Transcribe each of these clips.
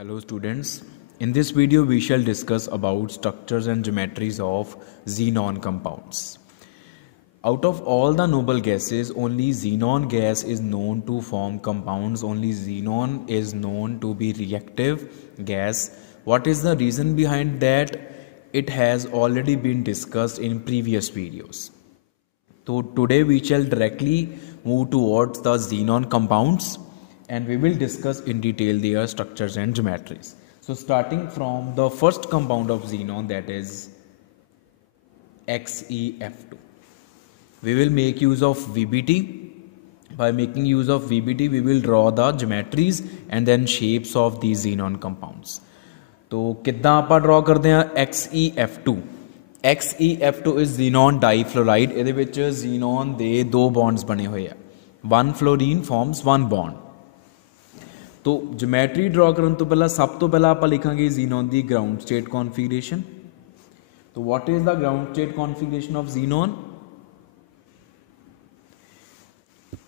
Hello students, in this video we shall discuss about structures and geometries of xenon compounds. Out of all the noble gases, only xenon gas is known to form compounds, only xenon is known to be reactive gas. What is the reason behind that? It has already been discussed in previous videos. So today we shall directly move towards the xenon compounds and we will discuss in detail their structures and geometries. So starting from the first compound of xenon, that is XeF2. We will make use of VBT. By making use of VBT, we will draw the geometries and then shapes of these xenon compounds. तो कितना ਆਪਾਂ draw ਕਰਦੇ ਹਾਂ XeF2. XeF2 is xenon difluoride. ਇਹਦੇ ਵਿੱਚ xenon ਦੇ ਦੋ bonds ਬਣੇ ਹੋਏ ਆ. One fluorine forms one bond. तो ज्योमेट्री ड्रॉ करने तो पहला सब तो पहला आप लिखांगे xenon दी ग्राउंड स्टेट कॉन्फिगरेशन. तो what is the ground state configuration of xenon?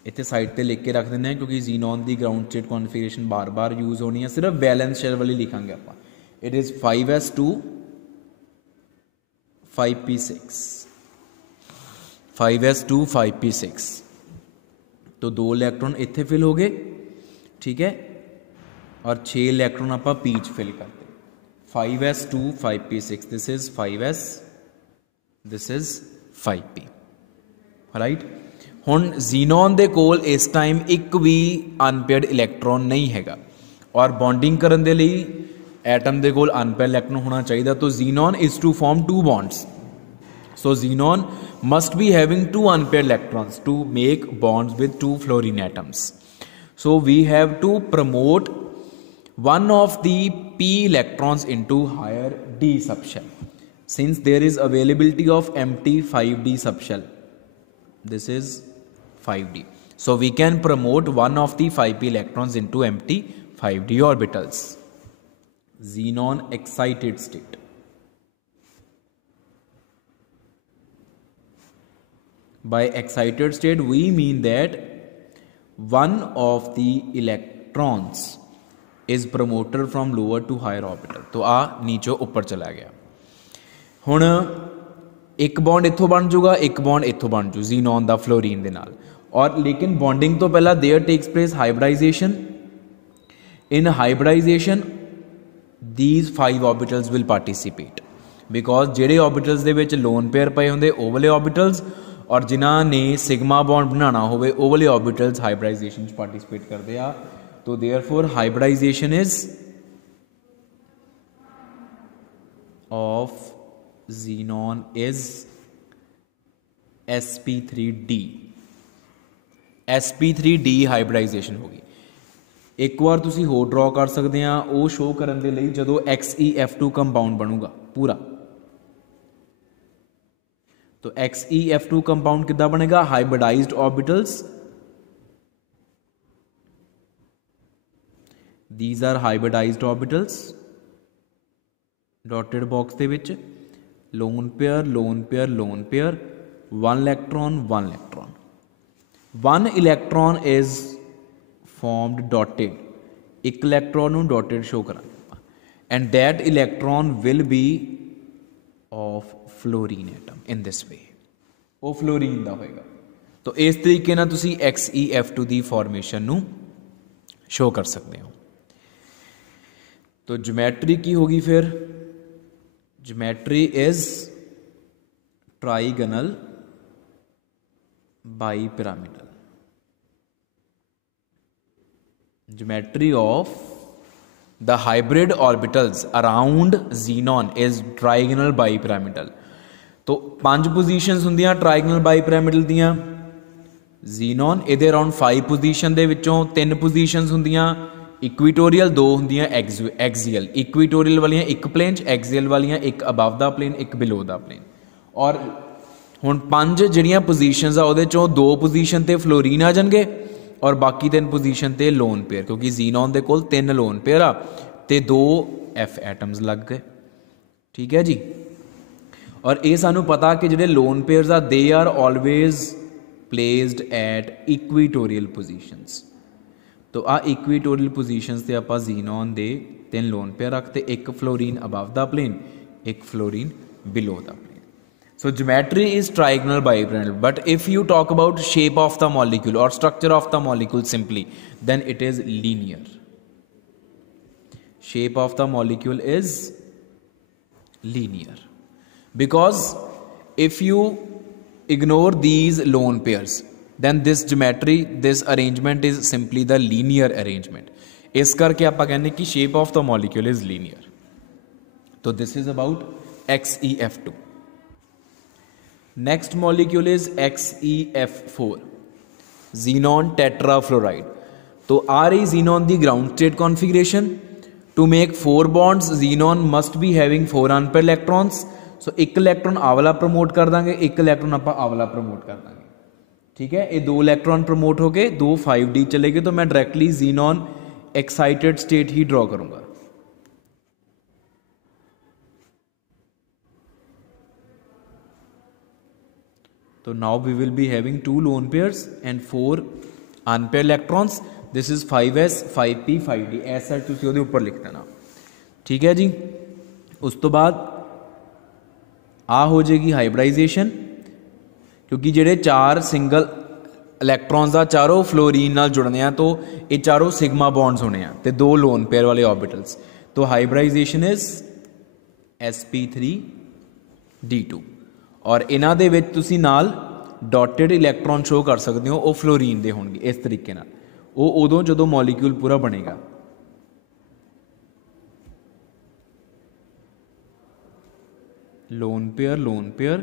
इतने साइड पे लिख के रख देना है क्योंकि xenon दी ग्राउंड स्टेट कॉन्फिगरेशन बार बार यूज होनी है. सिर्फ बैलेंस शेल वाली लिखांगे आप. It is 5s2 5p6 5s2 5p6. तो दो इलेक्ट्रॉन इतने फिल हो गए, ठीक है, और 6 इलेक्ट्रॉन आप पीच फिल करते. 5s2 5p6. This is 5s, this is 5p, right. हुण xenon दे कोल इस टाइम एक भी अनपेयर्ड इलैक्ट्रॉन नहीं हैगा और बॉन्डिंग करन दे लई एटम दे कोल अनपेयर्ड इलैक्ट्रॉन होना चाहिए. तो xenon is to form two bonds. So xenon must be having two unpaired electrons to make bonds with two fluorine atoms. So we have to promote one of the p electrons into higher d subshell. Since there is availability of empty 5d subshell, this is 5d. So we can promote one of the 5p electrons into empty 5d orbitals. Xenon excited state. By excited state we mean that one of the electrons is promoted from lower to higher orbital. तो आ नीचे ऊपर चला गया. हुण एक bond इत्थों बन जाऊगा, एक बॉन्ड इत्थों बन जू xenon दा फ्लोरीन दे नाल. और लेकिन बॉन्डिंग तो पहला there takes place hybridization. In hybridization these 5 orbitals will participate because ਜਿਹੜੇ orbitals ਦੇ ਵਿੱਚ lone pair ਪਏ ਹੁੰਦੇ ਉਹ ਵਾਲੇ orbitals और जिन्हों ने सिग्मा बॉन्ड बनाना होवे वो वाले ऑर्बिटल्स हाइब्रिडाइजेशन पार्टिसिपेट करते हैं. तो therefore hybridization is of xenon is sp3d. sp3d hybridization होगी. एक बार तुसी होर ड्रॉ कर सकते हैं वो शो करने के लिए जदों XeF2 कंपाउंड बनूगा पूरा. तो XeF2 कंपाउंड कितना बनेगा? Hybridized orbitals. These are hybridized orbitals. Dotted box दे which lone pair lone pair lone pair, one electron one electron. One electron is formed dotted. एक इलैक्ट्रॉन नूं डॉटेड शो करांगे and that electron will be of fluorine atom. In this way वो fluorine का होएगा. तो इस तरीके ना तुसी XeF2 की फॉर्मेशन नू शो कर सकते हो. तो ज्योमेट्री की होगी फिर? Geometry is trigonal bipyramidal. Geometry of the hybrid orbitals around xenon is trigonal bipyramidal. तो 5 पोजीशनस ਹੁੰਦੀਆਂ ट्राइगोनल बाईपिरामिडल ਦੀਆਂ. xenon ਇਹਦੇ ਅਰਾਊਂਡ 5 पोजीशन ਦੇ ਵਿੱਚੋਂ 3 पोजीशनस ਹੁੰਦੀਆਂ ਇਕੁਏਟੋਰੀਅਲ, 2 ਹੁੰਦੀਆਂ ਐਕਸੀਅਲ. ਇਕੁਏਟੋਰੀਅਲ ਵਾਲੀਆਂ ਇੱਕ ਪਲੇਨ 'ਚ, ਐਕਸੀਅਲ ਵਾਲੀਆਂ ਇੱਕ ਅਬਵ ਦਾ ਪਲੇਨ ਇੱਕ ਬਿਲੋ ਦਾ ਪਲੇਨ. ਔਰ ਹੁਣ 5 ਜਿਹੜੀਆਂ पोजीशनस ਆ ਉਹਦੇ ਚੋਂ 2 पोजीशन ਤੇ ਫਲੋਰੀਨ ਆ ਜਾਣਗੇ और बाकी 3 पोजीशन ते लोन पेयर क्योंकि xenon दे कोल 3 लोन पेयर आ ते 2 F एटम्स लग गए. ठीक है जी. और ये सानू पता कि जिहड़े लोन पेयर्स आ they are always placed at equatorial positions. तो आ इक्वीटोरियल पोजीशंस ते आपां xenon दे तीन लोन पेयर रखते, एक फ्लोरीन अबव द प्लेन, एक fluorine below the plane. So geometry is trigonal biplanar, but if you talk about shape of the molecule or structure of the molecule simply, then it is linear. Shape of the molecule is linear, because if you ignore these lone pairs, then this geometry, this arrangement is simply the linear arrangement. इस करके आप कहने कि shape of the molecule is linear. तो this is about XeF2. Next molecule is XeF4, xenon tetrafluoride. तो आ रही xenon the ground state configuration. To make 4 bonds, xenon must be having 4 unpaired electrons. So एक electron आवला promote कर देंगे, एक electron आप आवला प्रमोट कर देंगे. ठीक है, ये 2 इलेक्ट्रॉन प्रमोट हो गए, 2 5D चले गए, तो मैं डायरेक्टली xenon एक्साइटेड स्टेट ही ड्रॉ करूंगा. So now we will be having 2 lone pairs and 4 unpaired electrons. This is 5s 5p 5d. ऐसा तुसी ਉਹਦੇ ਉੱਪਰ ਲਿਖ ਦੇਣਾ. ठीक है जी. उस तो बाद आ हो जाएगी हाइब्रिडाइजेशन, क्योंकि ਜਿਹੜੇ 4 सिंगल इलैक्ट्रॉन्स ਦਾ ਚਾਰੋਂ फ्लोरीन ਨਾਲ जुड़ने ਆ, तो ये चारों सिग्मा बॉन्ड्स होने ਆ ਤੇ 2 लोन पेयर वाले ऑर्बिटल्स. तो हाइब्रिडाइजेशन इज sp3d2. और इन्हां दे विच तुसी नाल डॉटेड इलैक्ट्रॉन शो कर सकते हो, वो फ्लोरीन दे होणगे इस तरीके नाल. वो उदों जदों मॉलीक्यूल पूरा बनेगा. लोन पेयर,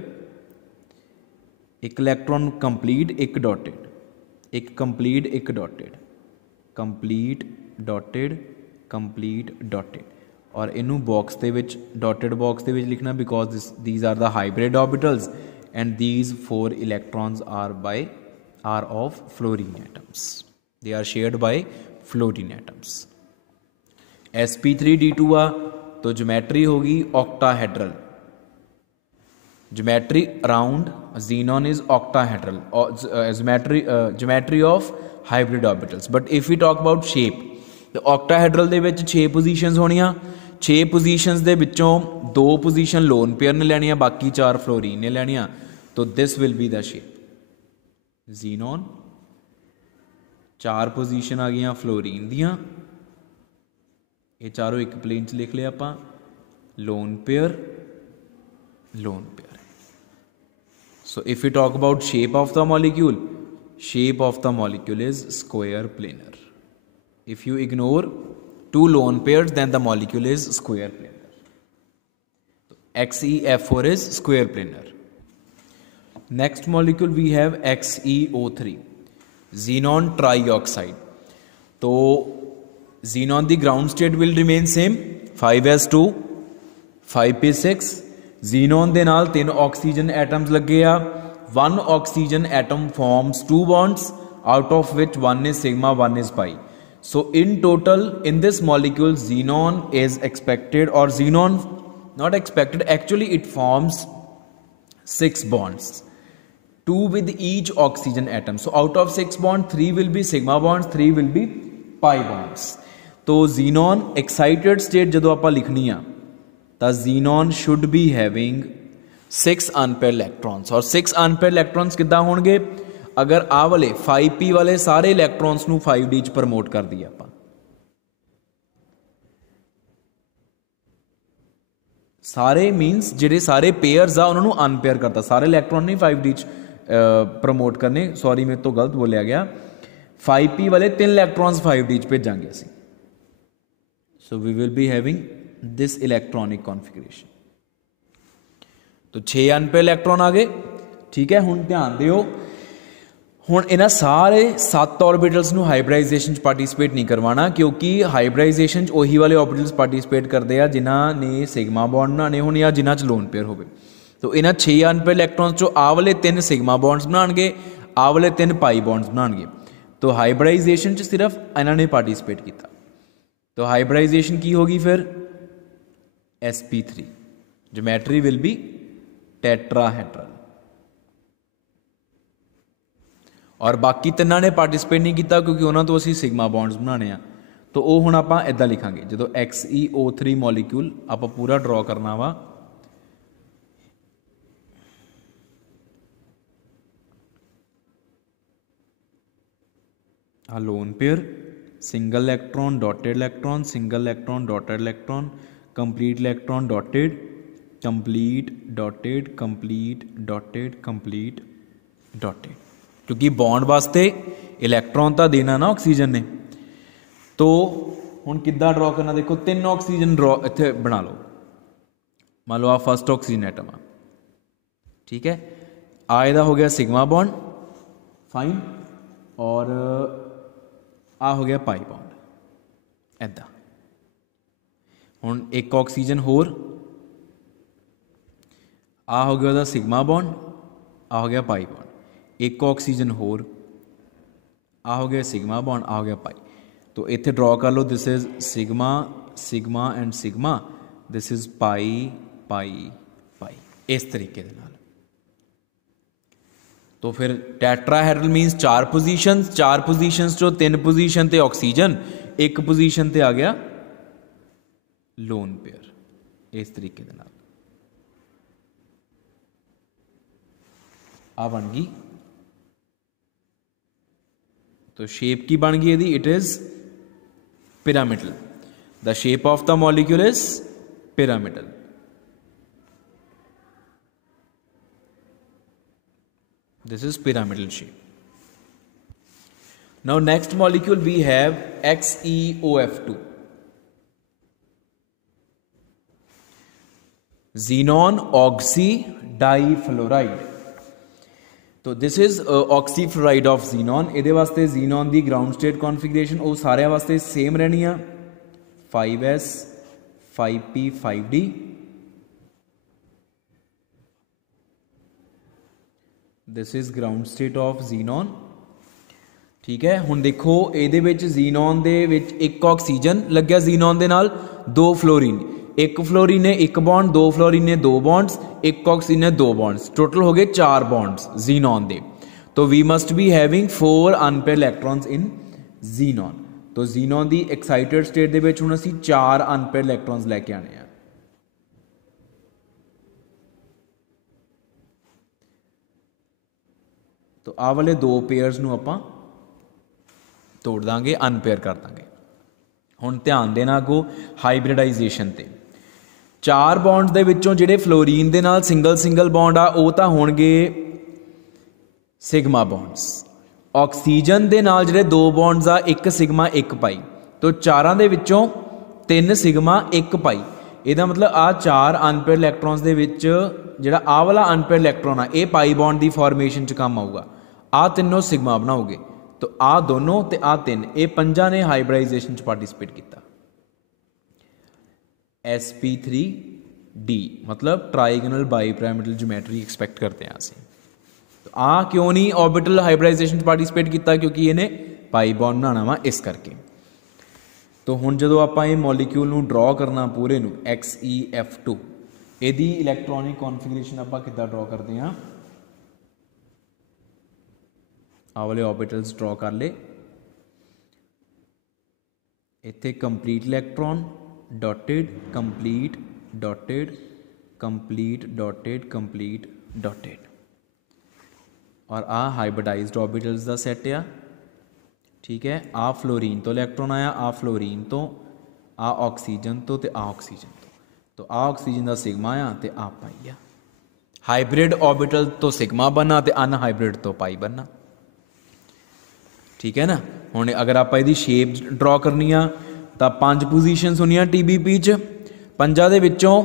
एक इलैक्ट्रॉन कंप्लीट, एक डॉटेड, एक कंप्लीट, एक dotted, complete dotted, complete dotted. और इनू बॉक्स दे विच डॉटेड बॉक्स दे विच लिखना, because these are the hybrid orbitals and these 4 electrons are of fluorine atoms. They are shared by fluorine atoms. sp3d2 आ तो ज्योमेट्री होगी octahedral. Geometry around xenon is octahedral, geometry of hybrid orbitals. But if we talk about shape, तो octahedral दे विच 6 positions होनियां. 6 positions दे विचों 2 position lone pair ने लैनियां, बाकी 4 फ्लोरीन ने लैनियां. तो this will be the shape. xenon 4 position आ गई फ्लोरीन दियां, ये चारों एक प्लेन च लिख लिया आपां. Lone pair. So if we talk about shape of the molecule is square planar. If you ignore 2 lone pairs, then the molecule is square planar. So XeF4 is square planar. Next molecule we have XeO3, xenon trioxide. So xenon the ground state will remain same, 5s2 5p6. xenon ਦੇ ਨਾਲ 3 oxygen atoms लगे आ. 1 oxygen atom forms 2 bonds, out of which 1 is sigma, 1 is pi. So in total in this molecule xenon is expected, or xenon not expected, actually it forms 6 bonds, 2 with each oxygen atom. So out of 6 bonds, 3 will be sigma bonds, 3 will be pi bonds. तो xenon excited state जदों आपां लिखनी आ, the xenon should be having 6 unpaired electrons. और 6 unpaired electrons किद्दां होणगे? अगर आ वाले 5p वाले सारे इलैक्ट्रॉन्स नू 5d च प्रमोट कर दिए आपां, सारे मीनस जिहड़े सारे पेयर्स आ उन्होंने अनपेयर करता, सारे इलैक्ट्रॉन नहीं 5d च प्रमोट करने. सॉरी मेरे तो गलत बोलिया गया. 5p वाले 3 इलैक्ट्रॉन्स 5d च भेजांगे असीं. So we will be having this electronic configuration. तो 6 अनपेयर इलैक्ट्रॉन आ गए. ठीक है, हुण ध्यान दिओ, हुण इन्हां सारे 7 ऑर्बिटल्स नू हाइब्रिडाइजेशन च पार्टिसिपेट नहीं करवाना, क्योंकि हाइब्रिडाइजेशन च उही वाले ऑर्बिटल्स पार्टिसिपेट करते हैं जिन्हां ने सिग्मा बॉन्ड बनाने होने या जिन्हां च लोन पेयर होवे. तो इन्हां 6 अनपेयर इलैक्ट्रॉन्स चों आ वाले 3 सिग्मा बॉन्ड्स बनाणगे, आ वाले 3 पाई बॉन्ड्स बनाणगे. तो हाइब्रिडाइजेशन च सिर्फ इन्हां ने पार्टिसिपेट किया. तो हाइब्रिडाइजेशन की होगी फिर? sp3. Geometry will be tetrahedral. और बाकी 3 ने पार्टिसिपेट नहीं किया क्योंकि उन्होंने तो असी सिग्मा बॉन्ड्स बनाने हैं. तो वो हुण आपां इदां लिखांगे जदों XeO3 मॉलीक्यूल आपां पूरा ड्रॉ करना वा। आ lone pair, single electron, dotted electron, single electron, dotted electron, complete electron, dotted, complete, dotted, complete, dotted, complete, dotted. क्योंकि बॉन्ड वास्ते इलैक्ट्रॉन तो देना ना ऑक्सीजन ने, तो हुण किद्दां ड्रॉ करना, देखो 3 ऑक्सीजन ड्रॉ इत्थे बना लो। मान लो आ फस्ट ऑक्सीजन एटम आ, ठीक है, आ इहदा हो गया सिग्मा बॉन्ड, फाइन, और आ हो गया पाई बॉन्ड ऐदा। हुण एक ऑक्सीजन होर, आ हो गया उसका सिग्मा बॉन्ड, आ हो गया पाई बॉन्ड, एक ऑक्सीजन होर, आ हो गया सिग्मा बॉन्ड, आ हो गया पाई। तो इत्थे ड्रॉ कर लो, this is sigma, sigma and sigma, this is pi, pi, pi, इस तरीके दे नाल। तो फिर टैट्राहेड्रल मीनस 4 पोजीशंस, 4 पोजीशंस चो 3 पोजीशन ते ऑक्सीजन, एक पोजीशन ते आ गया लोन पेयर, इस तरीके दे नाल आ बन गई। तो शेप की बन गई यदि, it is pyramidal, the shape of the molecule is pyramidal. This is pyramidal shape. Now next molecule we have XeOF2, xenon oxy difluoride। तो दिस इज ऑक्सीफ्लोराइड ऑफ xenon। ये वास्ते xenon की ग्राउंड स्टेट कॉन्फिगरेशन वो सारे वास्ते same रहनी है, 5s 5p 5d। This is ground state of xenon, ठीक है। हुण देखो ये xenon दे विच एक ऑक्सीजन लग्या xenon दे नाल, 2 फ्लोरीन, एक फ्लोरीन ने 1 बॉन्ड, 2 फ्लोरीन ने 2 बॉन्ड्स, एक ऑक्सीजन ने 2 बॉन्ड्स, टोटल हो गए 4 बॉन्ड्स xenon दे। तो we must be having 4 unpaired electrons in xenon। तो xenon दी एक्साइटेड स्टेट दे विच हुण असीं 4 अनपेयर इलैक्ट्रॉन्स लैके आने हैं। तो आ वाले 2 पेयर्स नूं आपां तोड़ दांगे, अनपेयर कर दांगे। हुण ध्यान देना अगों हाइब्रिडाइजेशन ते, 4 बॉन्ड्स दे विचों जिहड़े फ्लोरीन दे नाल सिंगल सिंगल बॉन्ड आ वो तां होणगे सिग्मा बॉन्ड्स। ऑक्सीजन दे नाल जिहड़े 2 बॉन्ड्स आ, 1 सिग्मा 1 पाई, तो 4 दे विचों 3 सिग्मा 1 पाई। ਇਹਦਾ मतलब आ 4 अनपेयर इलैक्ट्रॉन्स ਦੇ ਵਿੱਚ ਜਿਹੜਾ ਆ ਵਾਲਾ अनपेयर इलैक्ट्रॉन ਆ ਇਹ ਪਾਈ ਬੌਂਡ ਦੀ ਫਾਰਮੇਸ਼ਨ 'ਚ ਕੰਮ ਆਊਗਾ। ਆ ਤਿੰਨੋਂ ਸਿਗਮਾ ਬਣਾਓਗੇ, तो आ दोनों ते आ 3, ये 5 ने हाइब्रिडाइजेशन च पार्टिसिपेट किया। sp3d मतलब ट्राइगोनल बाईपिरामिडल ज्योमेट्री एक्सपैक्ट करते हैं असीं। तो आ क्यों नहीं ऑर्बिटल हाइब्रिडाइजेशन पार्टिसिपेट किया, क्योंकि इन्हें पाई बॉन्ड बनाना वा इस करके। तो हुण जदों आपां ये मॉलीक्यूल नूं ड्रॉ करना पूरे नूं XeF2, इहदी इलैक्ट्रॉनिक कॉन्फिगरेशन आपां किद्दां ड्रॉ करते हैं, आ वाले ऑर्बिटल्स ड्रॉ कर ले। इत्थे complete electron, dotted, complete, dotted, complete, dotted, complete, dotted, और आ हाइब्रिडाइज्ड ऑर्बिटल्स दा सेट आ, ठीक है। आ फ्लोरीन तो इलैक्ट्रॉन आया, आ फ्लोरीन तो, आ ऑक्सीजन तो ते आ ऑक्सीजन तो आ ऑक्सीजन का सिग्मा आ ते आ पाई आ। हाइब्रिड ऑर्बिटल तो सिग्मा बनना ते अनहाइब्रिड तो पाई बनना, ठीक है ना। हुण अगर आप इहदी शेप ड्रॉ करनी आ तो 5 पोजीशनस होनियां TBP च, 5 दे विचों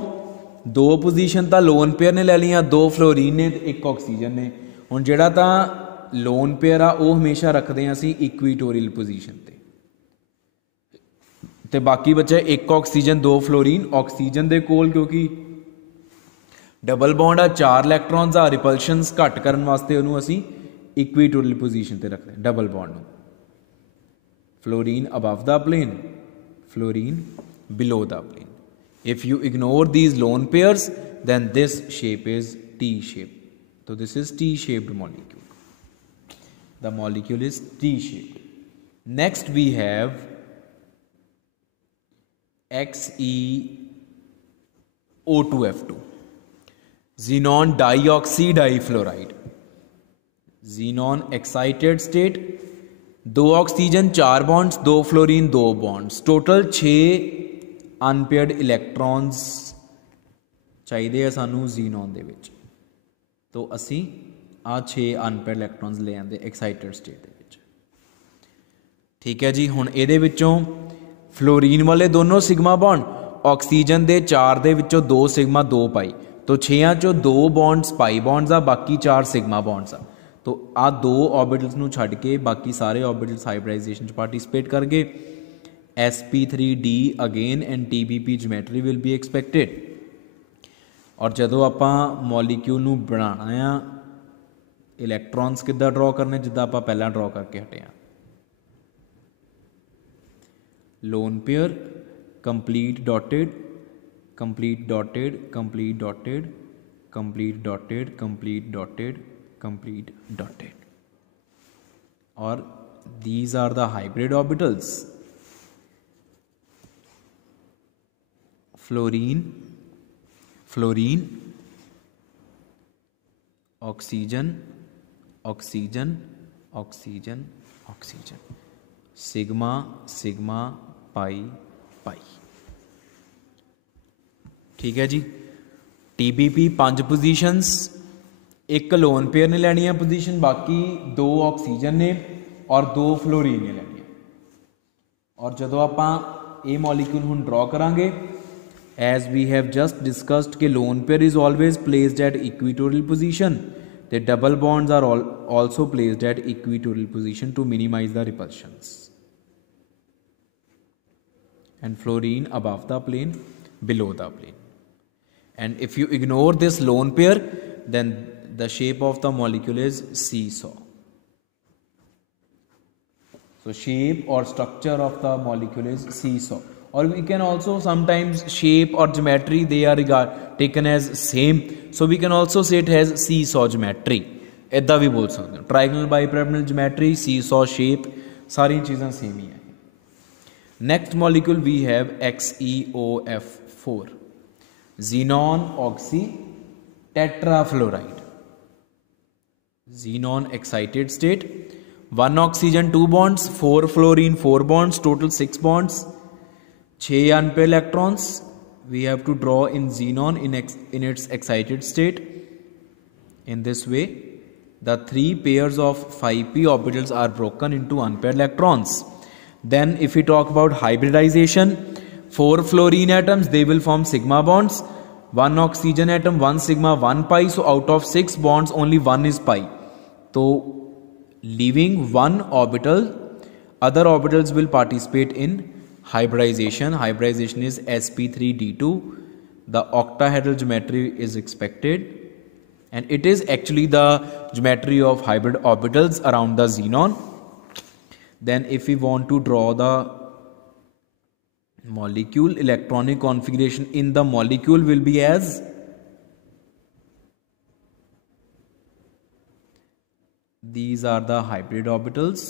2 पोजीशन तो लोन पेयर ने लै लियां, 2 फ्लोरीन ने, 1 ऑक्सीजन ने। हुण जिहड़ा तां लोन पेयर आ वो हमेशा रखते हैं असीं इक्वीटोरियल पोजीशन ते बाकी बचे 1 ऑक्सीजन, 2 फ्लोरीन। ऑक्सीजन दे कोल क्योंकि डबल बॉन्ड आ, 4 इलैक्ट्रॉन्स आ, रिपल्शनस घट करन वास्ते उहनूं असीं इक्वीटोरियल पोजीशन ते रखते हैं डबल बॉन्ड नूं। Fluorine above the plane, fluorine below the plane. If you ignore these lone pairs then this shape is T shape. So this is T shaped molecule. The molecule is T shaped. Next we have XeO2F2, xenon dioxy difluoride, xenon excited state, 2 oxygen 4 bonds, 2 fluorine 2 bonds, total 6 unpaired electrons चाहिए सानू xenon दे विच। तो असी आ 6 unpaired इलैक्ट्रॉन्स ले आंदे excited state दे विच। ठीक है जी, हुण इहदे विचों फ्लोरीन वाले दोनों सिग्मा बॉन्ड, ऑक्सीजन दे 4 दे विचों 2 सिग्मा 2 पाई, तो 6 चों 2 बॉन्ड्स पाई बॉन्ड्स आ, बाकी 4 सिग्मा बॉन्ड्स आ। तो आ 2 ऑर्बिटल्स नूं छड्ड के बाकी सारे ऑर्बिटल्स हाइब्रिडाइजेशन पार्टिसिपेट कर गए। sp3d again and tbp geometry will be expected. और जदों आपां मॉलीक्यूल नूं बनाना आ, इलैक्ट्रॉन्स किद्दां ड्रॉ करने जिद्दां आपां पहलां ड्रॉ करके हटे आ। Lone pair, complete dotted, complete dotted, complete dotted, complete dotted, complete dotted, complete dotted, और these are the hybrid orbitals. Fluorine, fluorine, oxygen, oxygen, oxygen, oxygen, sigma, sigma, pi, pi। ठीक है जी। TBP 5 positions, एक lone pair ने लैनी है position, बाकी 2 oxygen ने और 2 फ्लोरीन ने लैनी है। और जदों आपां ये मॉलीक्यूल हुण ड्रॉ करांगे, as we have just discussed कि lone pair is always placed at equatorial position, the double bonds are also placed at equatorial position to minimize the repulsions, and fluorine above the plane, below the plane. And if you ignore this lone pair, then the shape of the molecule is seesaw. So shape or structure of the molecule is seesaw, or we can also sometimes shape or geometry, they are taken as same, so we can also say it has seesaw geometry, इदा भी बोल सकते हो। Trigonal bipyramidal geometry, seesaw shape, सारी चीज़ें same ही है। Next molecule we have XeOF4, xenon oxytetrafluoride, xenon excited state, 1 oxygen 2 bonds, 4 fluorine 4 bonds, total 6 bonds, 6 unpaired electrons we have to draw in xenon in its excited state. In this way, the 3 pairs of 5p orbitals are broken into unpaired electrons. Then if we talk about hybridization, 4 fluorine atoms, they will form sigma bonds, 1 oxygen atom, 1 sigma, 1 pi, so out of 6 bonds only 1 is pi. So leaving 1 orbital, other orbitals will participate in hybridization. Hybridization is sp3d2. The octahedral geometry is expected, and it is actually the geometry of hybrid orbitals around the xenon. Then if we want to draw the molecule, electronic configuration in the molecule will be as these are the hybrid orbitals,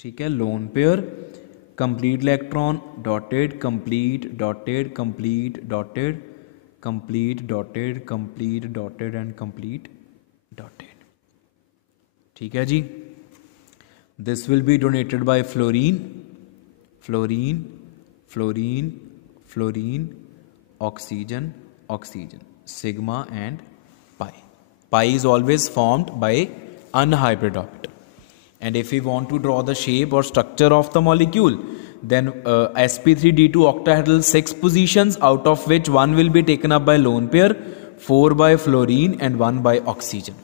ठीक है, lone pair, complete electron, dotted, complete, dotted, complete, dotted, complete, dotted, complete, dotted, and complete, dotted. ठीक है जी। This will be donated by fluorine, fluorine, fluorine, fluorine, oxygen, oxygen, sigma and pi. Pi is always formed by unhybrid orbital. And if we want to draw the shape or structure of the molecule, then sp3d2 octahedral 6 positions, out of which 1 will be taken up by lone pair, 4 by fluorine and 1 by oxygen.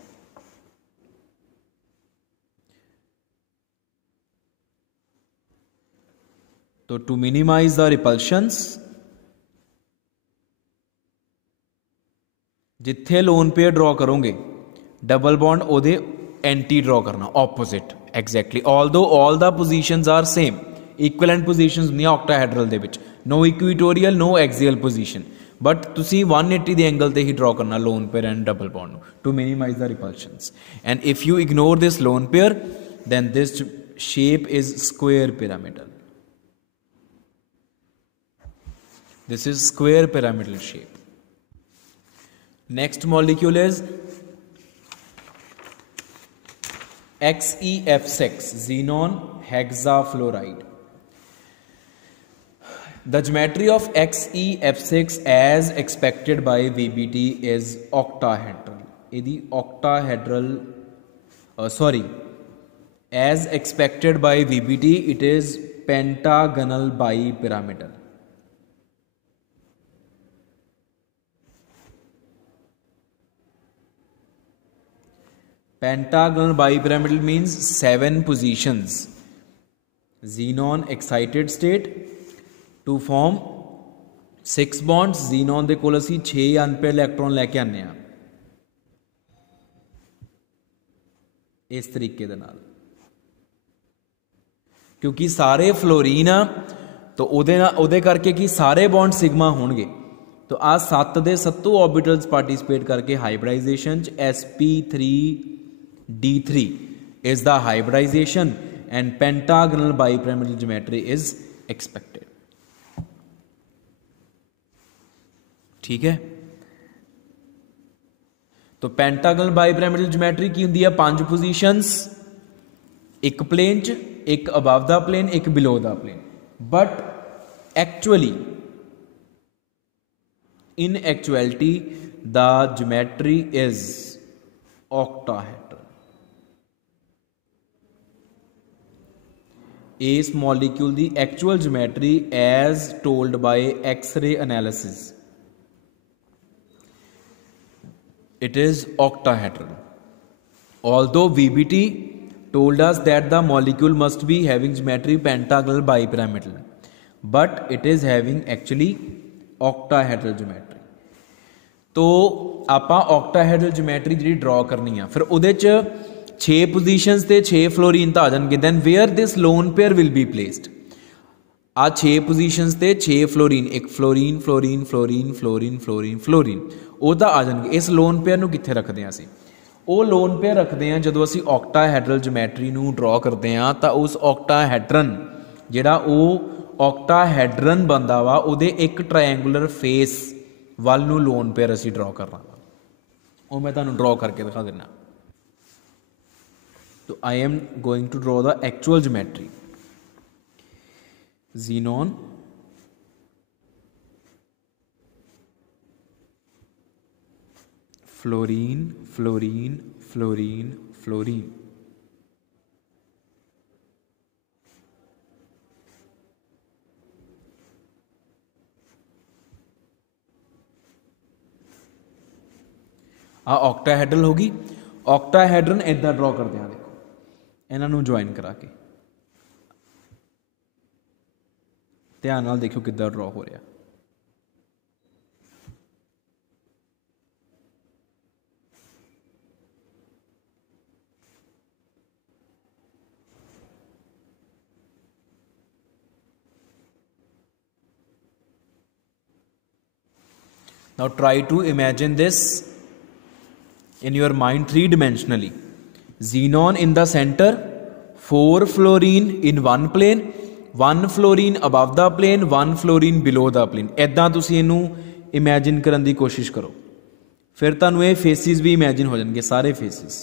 So to minimize the repulsions, जिथे lone pair draw करोगे, double bond ओदे anti draw करना, opposite exactly, although all the positions are same, equivalent positions नहीं octahedral दे विच, no equatorial no axial position, but तुसी 180 दे angle ते ही ड्रॉ करना lone pair and double bond to minimize the repulsions. And if you ignore this lone pair, then this shape is square pyramidal. This is square pyramidal shape. Next molecule is XeF6, xenon hexafluoride. The geometry of XeF6 as expected by VBT is octahedral. यदि octahedral, as expected by VBT, it is pentagonal bipyramidal. Pentagonal bipyramidal means 7 positions. Xenon excited state to form 6 bonds. Xenon ਦੇ ਕੋਲ ਅਸੀਂ 6 ਅਨਪੇਅਰ electron ਲੈ ਕੇ ਆਨੇ ਆ ਇਸ ਤਰੀਕੇ ਦੇ ਨਾਲ, ਕਿਉਂਕਿ ਸਾਰੇ ਫਲੋਰੀਨ ਆ ਤਾਂ ਉਹਦੇ ਕਰਕੇ ਕੀ ਸਾਰੇ ਬੌਂਡ ਸਿਗਮਾ ਹੋਣਗੇ। ਤਾਂ ਆ 7 ਦੇ 7 ऑर्बिटल्स पार्टिसिपेट करके हाइब्रिडाइजेशन च sp3d3 is the hybridization and pentagonal bipyramidal geometry is expected. ठीक है, तो पेंटागनल बाइपिरामिडल ज्योमेट्री की होंदी है 5 पोजीशंस, एक प्लेन च, एक अबव द प्लेन, एक below the plane. But actually in actuality the geometry is octahedral. इस मॉलिक्यूल दी actual geometry as told by X-ray analysis, it is octahedral. Although VBT told us that the molecule must be having geometry pentagonal bipyramidal, but it is having actually octahedral geometry. तो आपां octahedral geometry जी draw करनी है, फिर उहदे च 6 positions ते 6 fluorine तो आ जाएंगे। Then where this lone pair will be placed, आ 6 पोजीशंस ते 6 फ्लोरीन, एक fluorine fluorine fluorine fluorine fluorine fluorine वो तो आ जाएंगे। इस लोन पेयर नूं कित्थे रखते हैं असीं? वो लोन पेयर रखते हैं जदों असीं octahedral geometry नूं ड्रॉ करते हैं, तो उस octahedron जिहड़ा वो octahedron बनदा वा उहदे एक ट्रायंगुलर फेस वाल नूं लोन पेयर असीं ड्रॉ करना वा, वो मैं तुहानूं ड्रॉ करके दिखा देना। तो I am going to draw the actual geometry. xenon fluorine fluorine fluorine fluorine, आ ऑक्टाहेड्रल होगी। ऑक्टाहेड्रन इदा ड्रॉ करते हैं, देखो इन्हों ज्वाइन करा के ध्यान नाल देखो किद्दां ड्रॉ हो रहा। Now try to imagine this in your mind 3-dimensionally. Xenon in the center, 4 fluorine in one plane, 1 fluorine above the plane, 1 fluorine below the plane. इदां तुसीं इहनूं इमेजिन करन दी कोशिश करो, फिर तुहानूं ये फेसिस भी इमेजिन हो जाएंगे, सारे फेसिस।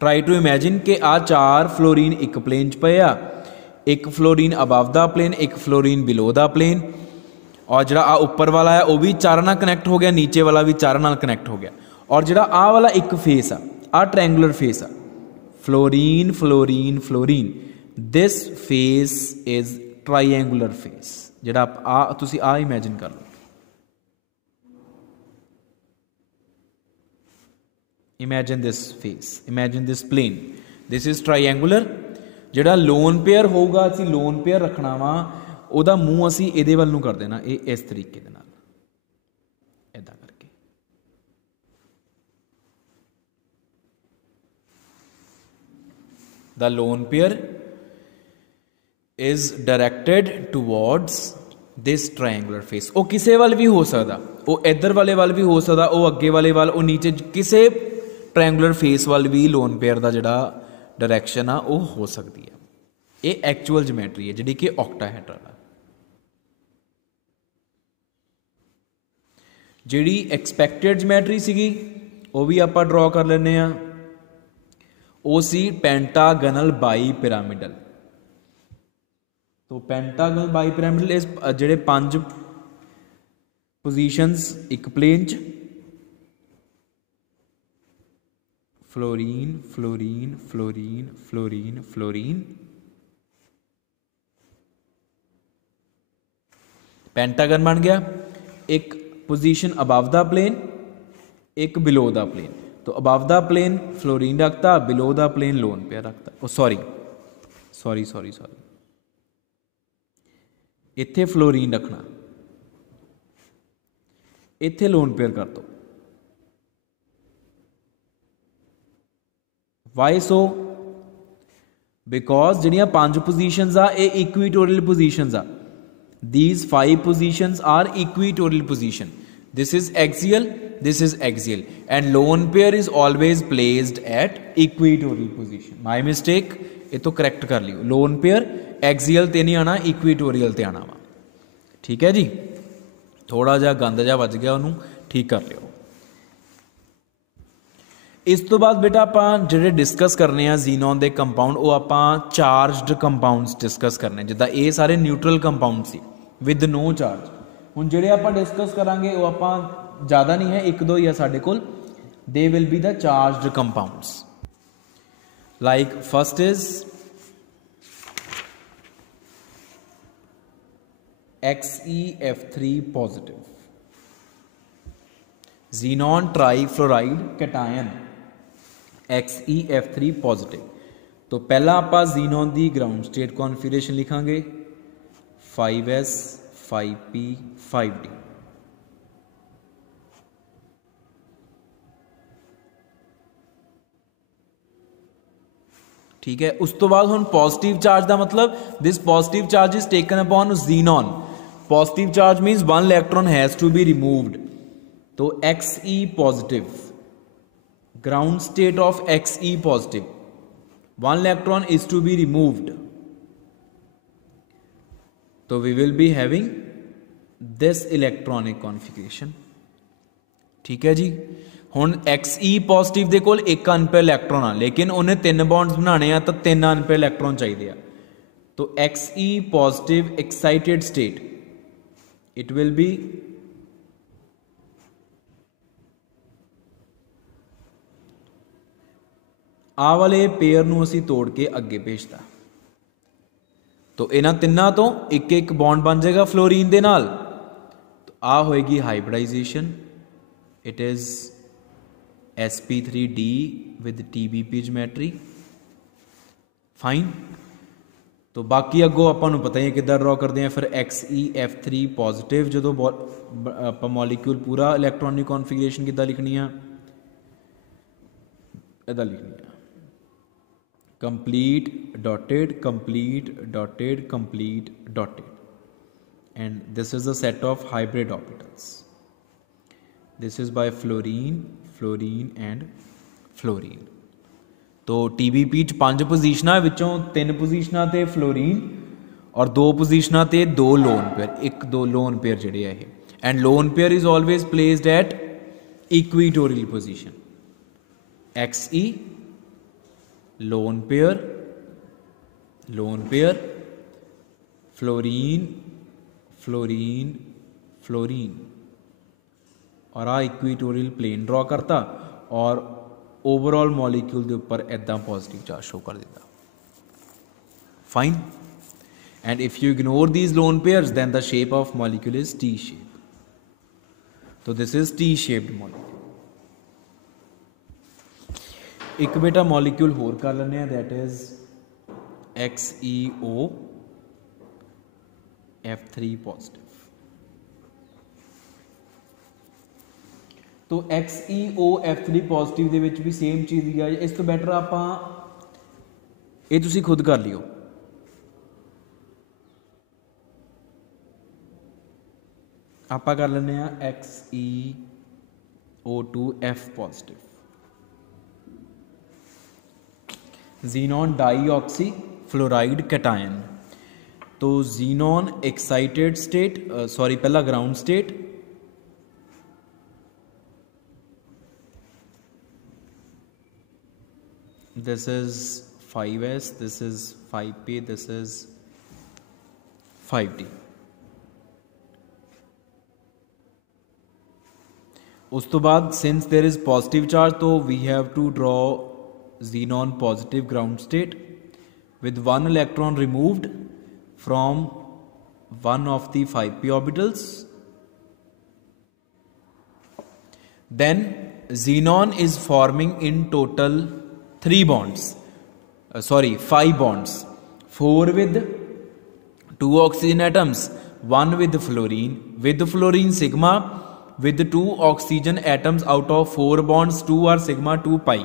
ट्राई टू इमेजिन कि आ 4 फ्लोरीन एक प्लेन च पे आ, एक फ्लोरीन अबव द प्लेन, एक फ्लोरीन बिलो द प्लेन, और जो आ उपर वाला है वह भी 4 नाल कनैक्ट हो गया, नीचे वाला भी 4 नाल कनैक्ट हो गया, और जो आ वाला एक फेस आ ट्रायंगुलर फेस आ, fluorine fluorine fluorine, this face is triangular face. जो तुसीं आ इमेजिन कर लो, imagine this face, imagine this plane, this is triangular. जिहड़ा लोन पेयर होगा असीं लोन पेयर रखना वा, उहदा मूँह असीं इहदे वल नूं कर देना, ये इस तरीके दे नाल इदां करके। The lone pair is directed towards this triangular face. वो किसी वाल भी हो सकता, वो इधर वाले वाल भी हो सकता, वो अगे वाले वाल, वो नीचे किसी ट्रायंगुलर फेस वाल भी लोन पेयर का जिहड़ा डायरैक्शन आ वो हो सकती है। ये एक्चुअल जिमेट्री है जिहड़ी कि ऑक्टाहेड्रल है। जिहड़ी एक्सपैक्टेड जिमेट्री सीगी वो भी आपां ड्रॉ कर लैंदे आ, वो सी पेंटागनल बाई पिरामिडल। तो पेंटागनल बाई पिरामिडल इस जिहड़े 5 पोजीशंस एक प्लेन च, fluorine fluorine fluorine fluorine fluorine, pentagon बन गया। एक पोजीशन अबव द प्लेन, एक बिलो द प्लेन। तो अबव द प्लेन फ्लोरीन रखता, below the plane lone pair रखता। Oh sorry sorry sorry sorry, इत्थे फ्लोरीन रखना, इत्थे लोन पेयर कर दो। Y so? बिकॉज जिहड़ियां 5 पोजीशंस आ ये इक्वीटोरियल positions uh. These 5 positions are equatorial position. This is axial, this is axial, and lone pair is always placed at equatorial position. My mistake, ये तो correct कर लियो। lone pair axial ते नहीं आना, equatorial ते आना वा। ठीक है जी, थोड़ा जा गंद जा बच गया, उन्होंने ठीक कर लियो। इस तो बाद बेटा आपां जिहड़े डिस्कस करने आ जीनॉन दे कंपाउंड, वो आपां चार्जड कंपाउंड्स डिस्कस करने, जिद्दां ये सारे न्यूट्रल कंपाउंड सी विद नो चार्ज। हुण जिहड़े आपां डिस्कस करांगे वो आपां ज़्यादा नहीं है, 1-2 ही है साडे कोल। They will be the charged compounds. Like first is XeF3 positive, xenon trifluoride cation XeF3 positive. तो पहला आपां xenon दी ग्राउंड स्टेट कॉन्फिगरेशन लिखांगे 5s 5p 5d। ठीक है, उस तो बाद हुण पॉजिटिव चार्ज का मतलब this positive charge is taken upon xenon। Positive charge means 1 electron has to be removed. तो Xe positive, ground state of Xe positive, 1 electron is to be removed. तो we will be having this electronic configuration. ठीक है जी, हुण Xe positive दे कोल 1 unpaired electron आ, लेकिन उन्हें 3 बॉन्ड्स बनाने आ, तो 3 अनपेयर इलेक्ट्रॉन चाहिए आ। तो Xe positive excited state, it will be आ वाले पेयर नूं असीं तोड़ के अगे भेजता। तो इन्हां तिन्नां तो एक एक बॉन्ड बन जाएगा फ्लोरीन दे नाल। तो आ होएगी hybridization, it is sp3d with tbp geometry. Fine. तो बाकी अगों आपां नूं पता ही है किद्दां ड्रॉ करते हैं। फिर XeF3 पॉजिटिव जो आपां मॉलीक्यूल पूरा इलैक्ट्रॉनिक कॉन्फिगरेशन किद्दां लिखनी है, इदां लिखनी है complete dotted complete dotted complete dotted, and this is the set of hybrid orbitals. This is by fluorine fluorine and fluorine. तो TBP च 5 पोजीशनां विचों 3 पोजीशनां ते फ्लोरीन और 2 पोजीशनां ते 2 लोन पेयर, 1-2 लोन पेयर जिहड़े है। And lone pair is always placed at equatorial position. Xe lone pair fluorine fluorine fluorine, और आ इक्वीटोरियल प्लेन ड्रॉ करता और ओवरऑल मॉलिक्यूल के ऊपर इदा पॉजिटिव चार्ज शो कर देता। Fine. And if you ignore these lone pairs then the shape of molecule is T shape. तो this is T shaped molecule. एक बेटा मॉलिक्यूल होर कर लेने, दैट इज XeOF3 पॉजिटिव। तो XeOF3 पॉजिटिव दे विच भी सेम चीज़ ही है। इस तो बैटर आपां ये तुसीं खुद कर लियो। आपां कर लेने XeO2F positive. xenon dioxy fluoride cation. तो जीनॉन एक्साइटेड स्टेट, सॉरी पहला ground state, this is 5s, this is 5p, this is 5d। उस तो बाद since there is positive charge तो we have to draw xenon positive ground state with one electron removed from one of the 5p orbitals. Then xenon is forming in total 5 bonds, 4 with 2 oxygen atoms, 1 with fluorine sigma, with 2 oxygen atoms out of 4 bonds, 2 are sigma 2 pi।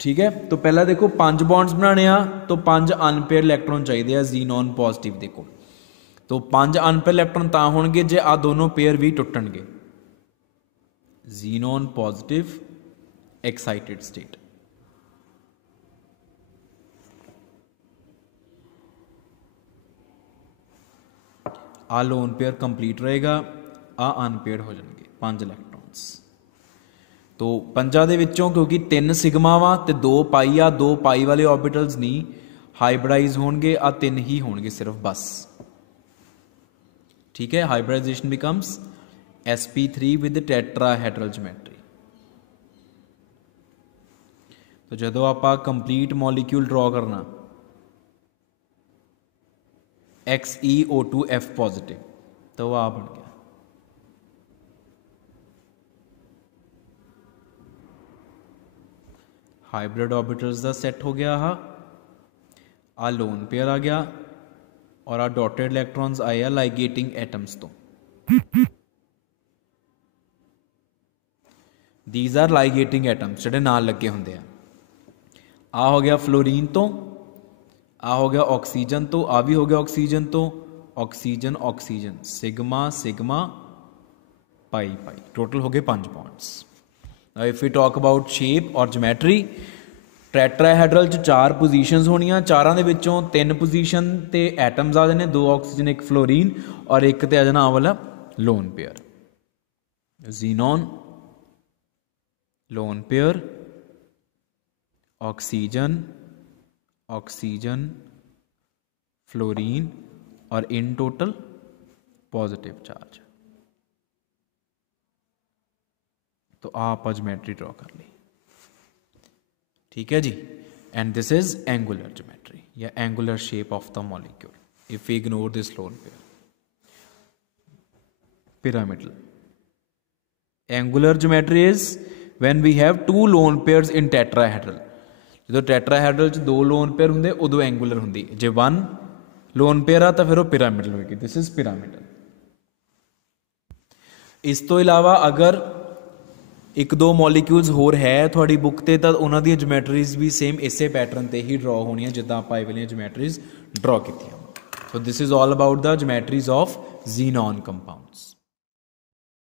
ठीक है, तो पहला देखो 5 bonds बनाने आ तो 5 unpair electron चाहिए आ xenon positive देखो, तो 5 अनपेयर इलैक्ट्रॉन तां होणगे जे आ दोनों पेयर भी टुटणगे। जीनॉन पॉजिटिव एक्साइटेड स्टेट, आ लोन पेयर कंप्लीट रहेगा, आ अनपेयर हो जाएंगे 5 इलैक्ट्रॉन्स। तो 5 ਦੇ ਵਿੱਚੋਂ क्योंकि 3 सिग्मा वा तो 2 पाई आ, 2 पाई वाले ऑर्बिटल्स नहीं हाइब्रिडाइज होंगे, आ 3 ही होंगे सिर्फ बस। ठीक है, hybridization becomes sp3 with tetrahedral geometry. तो जो आप कंप्लीट मॉलिक्यूल ड्रॉ करना XeO2F पॉजिटिव, तो वह बन गया हाइब्रिड ऑर्बिटल्स का सेट हो गया। आ लोन पेयर आ गया और आ डॉटेड इलैक्ट्रॉन्स आए आ लाइगेटिंग एटम्स तो। दीज आर लाइगेटिंग एटम्स जिहड़े नाल लगे हुंदे आ हो गया फ्लोरीन तो, आ हो गया ऑक्सीजन तो, आ भी हो गया ऑक्सीजन तो, oxygen oxygen, sigma sigma pi pi, total हो गए 5 bonds. Now if we talk about shape और ज्योमेट्री, टैट्राहेड्रल च 4 पोजीशंस होनियां, 4 ਦੇ ਵਿੱਚੋਂ 3 पोजीशन ਤੇ एटम्स आ जाने, 2 ऑक्सीजन 1 फ्लोरीन और एक ਤੇ आ जाना आ वाला lone pair. xenon lone pair, oxygen oxygen fluorine और इन टोटल पॉजिटिव चार्ज। तो आप ज्योमेट्री ड्रॉ कर ली। ठीक है जी, and this is angular geometry या angular shape of the molecule if we ignore this lone pair. Pyramidal angular geometry is when we have 2 lone pairs in tetrahedral. जो tetrahedral च 2 लोन पेयर होंगे उदों एंगुलर होंगी, जे 1 lone pair आ तो फिर वो pyramidal होगी। This is pyramidal. इस तो इलावा अगर 1-2 मॉलिक्यूल्स होर है थोड़ी बुक ते तो उन्हों दी ज्योमेट्रीज भी सेम इसे पैटर्न ते ही ड्रॉ होनी जिदा आप ये वाली ज्योमेट्रीज ड्रॉ की। So this is all about the geometries of xenon compounds.